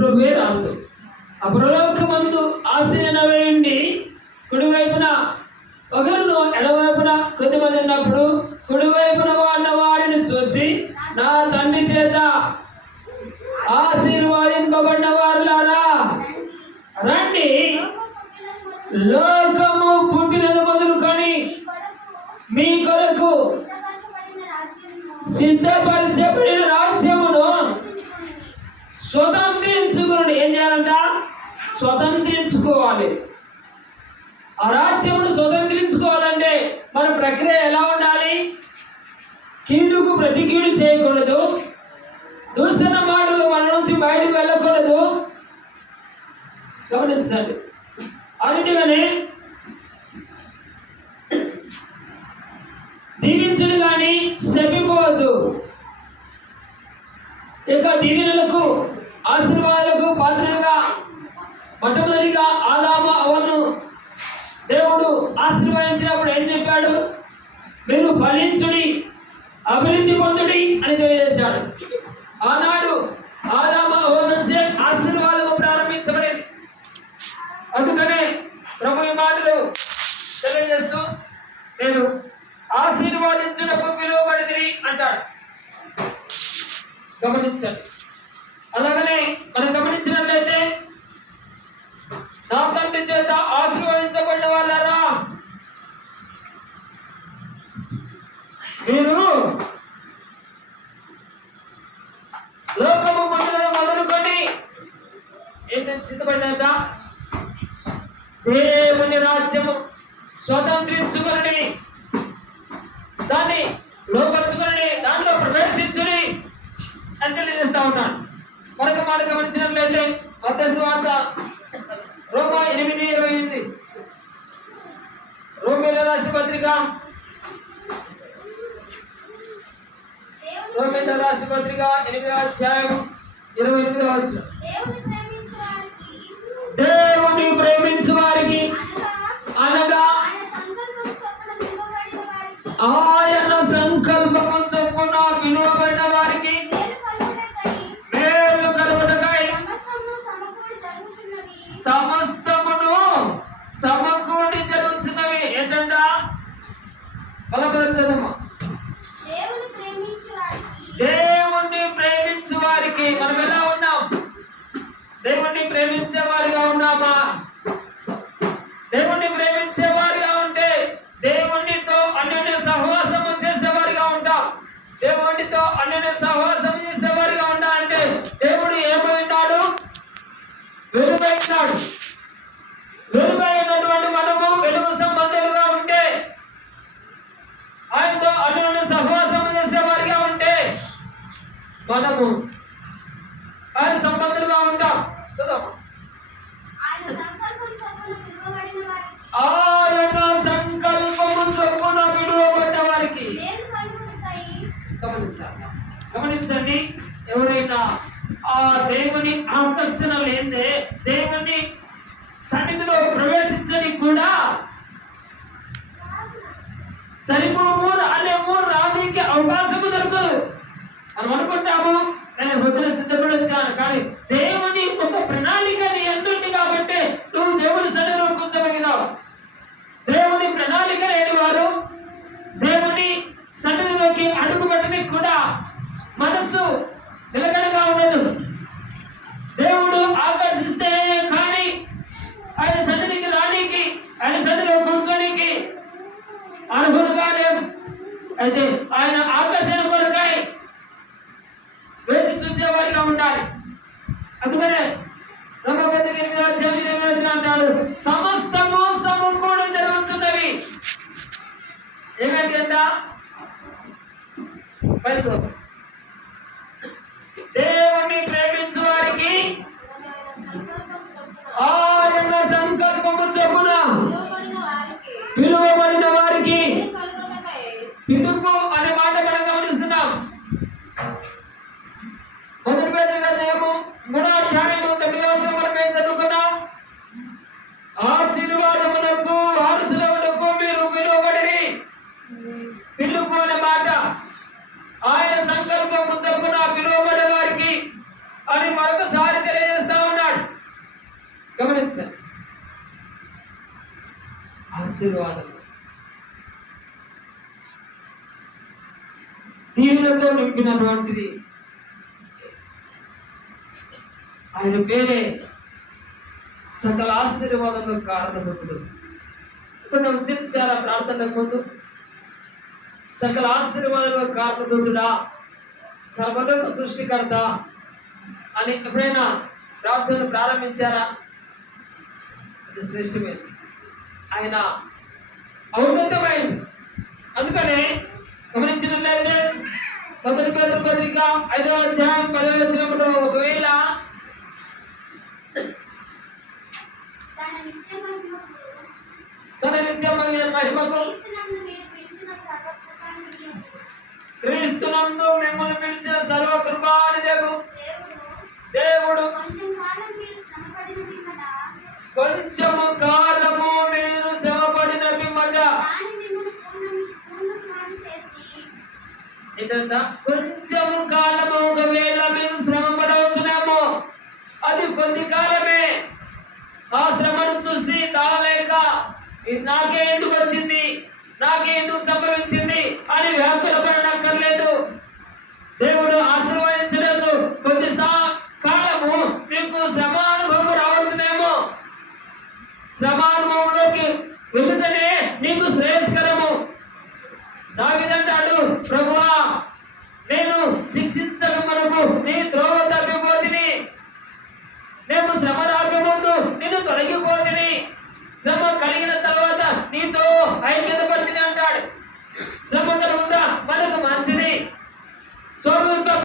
యేసుప్రభువే రాజు. ఆ పరలోకమందు ఆసీన వేయండి కుడివైపున ఒకరును ఎడవైపున కొద్దిమంది ఉన్నప్పుడు కుడివైపున ఉన్న వారిని చూసి నా తండ్రి చేత ఆశీర్వాదింపబడిన వారులారా రండి, లోకము పుట్టినది మొదలుకొని మీ కొరకు సిద్ధపరచబడిన రాజ్యమును స్వతంత్రించుకోండి. ఏం చేయాలంట? స్వతంత్రించుకోవాలి. ఆ రాజ్యమును స్వతంత్రించుకోవాలంటే మన ప్రక్రియ ఎలా ఉండాలి? కీడుకు ప్రతి కీడు చేయకూడదు, దూషణ మాటలు మన నుంచి బయటకు వెళ్ళకూడదు. గమనించండి. అన్నిటిగానే దీవించుడు కానీ శపిపోవద్దు. ఇక దీవెనలకు ఆశీర్వాదాలకు పాత్రలుగా మొట్టమొదటిగా ఆదాము అవ్వను దేవుడు ఆశీర్వదించినప్పుడు ఏం చెప్పాడు? మీరు ఫలించుడి, అభివృద్ధి పొందుడి అని తెలియజేశాడు. ఆనాడు ఆదాము అవ్వ నుంచే ఆశీర్వాదము ప్రారంభించబడింది. అందుకనే ప్రభు ఈ మాటలు తెలియజేస్తూ నేను ఆశీర్వాదించుటకు పిలువబడితిని అంటాడు. గమనించండి. అలాగనే మనం గమనించినట్లయితే నా తండ్రి చేత ఆశీర్వదించబడిన వాళ్ళారా మీరు లోకము పుట్టిన మొదలుకొని ఏంటంటే చిత్తపడినాక దేవుని రాజ్యము స్వతంత్రించుకొని దాన్ని లోపరుచుకొని దానిలో ప్రవేశించుని అని తెలియజేస్తా ఉన్నాను. మరొక మాట గమనించినట్లయితే మత్తయి సువార్త రోమా 8:28 రోమీయులకు రాసిన పత్రిక 8వ అధ్యాయం 28వ వచనం. దేవుని ప్రేమించు వారికి అనగా ఆయన సంకల్పము చొప్పున పిలువబడిన వారికి మేలు కలుగుటకై సమస్తమును సమకూడి జరుగుతున్నవి. ఏంటంటే బలపడదమ్మా, దేవుణ్ణి ప్రేమించే వారికి. మనం ఎలా ఉన్నాం? దేవుణ్ణి ప్రేమించే వారిగా ఉన్నామా? దేవుణ్ణి ప్రేమించే వారిగా ఉంటే దేవునితో అన్యోన్య సహవాసము చేసేవారిగా ఉంటాం. దేవునితో అన్యోన్య సహవాసం చేసేవారిగా ఉంటా అంటే దేవుడు ఏమైనాడు? వెలుగైనాడు. వెలుగైనటువంటి మనము వెలుగు సంబంధులుగా ఉంటే, ఆయనతో అన్యోన్య సహవాసం చేసేవారిగా ఉంటే మనము ఆయన సంబంధులుగా ఉంటాం. చూద్దాం. ఆయన సంకల్పము చొప్పున పిలువబడ్డ వారికి. గమనించండి. ఎవరైనా ఆ దేవుని ఆకర్షణ లేదే దేవుని సన్నిధిలో ప్రవేశించడానికి కూడా సరిపోము అనే రానికి అవకాశము దొరకదు. మనం అనుకుంటాము నేను వదిలి సిద్ధపడి వచ్చాను, కానీ దేవుని ఒక ప్రణాళిక నీ ఎందుంది కాబట్టి నువ్వు దేవుని సన్నిధిలో కూర్చోగలిగినావు. దేవుని ప్రణాళిక లేని వారు దేవుని సన్నిధిలోకి అడుగుపెట్టడానికి కూడా మనస్సు నిలకడగా ఉండదు. దేవుడు ఆకర్షిస్తే కానీ ఆయన సన్నిధికి రానికి, ఆయన సన్నిధిలో కూర్చోనికి అనుభూతిగా లేవు. అయితే ఆయన ఆకర్షణ కొరకై వేచి చూసేవారిగా ఉండాలి. అందుకనే అంటాడు సమస్తము సమకూడి జరుగుతున్నవి. ఏమిటి అంట? దేవుణ్ణి ప్రేమించు వారికి ఆయన సంకల్పము చొప్పున పిలువబడిన వారికి. పిలుపు అనే మాట మనం గమనిస్తున్నాం. మొదటి పేతురు గ్రంథము 3వ అధ్యాయము 9వ వచనం మనం ఏం చదువుకున్నాం? ఆశీర్వాదమునకు వారసులవుటకు మీరు పిలువబడిరి. పిలుపు అనే మాట ఆయన సంకల్పము చొప్పున పిలువబడే వారికి అని మరొకసారి తెలియజేస్తా ఆశీర్వాదం, దీవులతో నింపినటువంటిది. ఆయన పేరే సకల ఆశీర్వాదంలో కారణభూతుడు. ఇప్పుడు నువ్వు ఉచ్చరించారా ప్రార్థనకు ముందు? సకల ఆశీర్వాదంలో కారణభూతుడా, సర్వలోక సృష్టికర్త అని ఎప్పుడైనా ప్రార్థనలు ప్రారంభించారా? అది శ్రేష్టమైనది, ఆయన ఔన్నతమైనది. అందుకనే గమనించినట్లయితే 1 పేతురు పత్రిక 5వ అధ్యాయం 10వ వచనంలో ఒకవేళ తన నిత్యమైన మహిమకు క్రీస్తునందు మిమ్మల్ని పిలిచిన సర్వకృపానిధి దేవుడు కొంచెము కాలము మీరు శ్రమపడిన పిమ్మట ఏంటంట? కొంచెము కాలము, ఒకవేళ మీరు శ్రమ పడవచ్చునేమో, అది కొద్ది కాలమే. ఆ శ్రమను చూసి తాళలేక ఇది నాకే ఎందుకు వచ్చింది, నాకే ఎందుకు సంభవించింది